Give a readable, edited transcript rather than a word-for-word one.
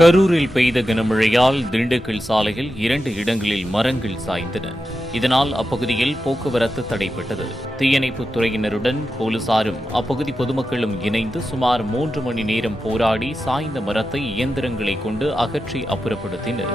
கரூரில் பெய்த கனமழையால் திண்டுக்கல் சாலையில் 2 இடங்களில் மரங்கள் சாய்ந்தன. இதனால் அப்பகுதியில் போக்குவரத்து தடைப்பட்டது. தீயணைப்புத் துறையினருடன் போலீசாரும் அப்பகுதி பொதுமக்களும் இணைந்து சுமார் 3 மணி நேரம் போராடி சாய்ந்த மரத்தை இயந்திரங்களை கொண்டு அகற்றி அப்புறப்படுத்தினர்.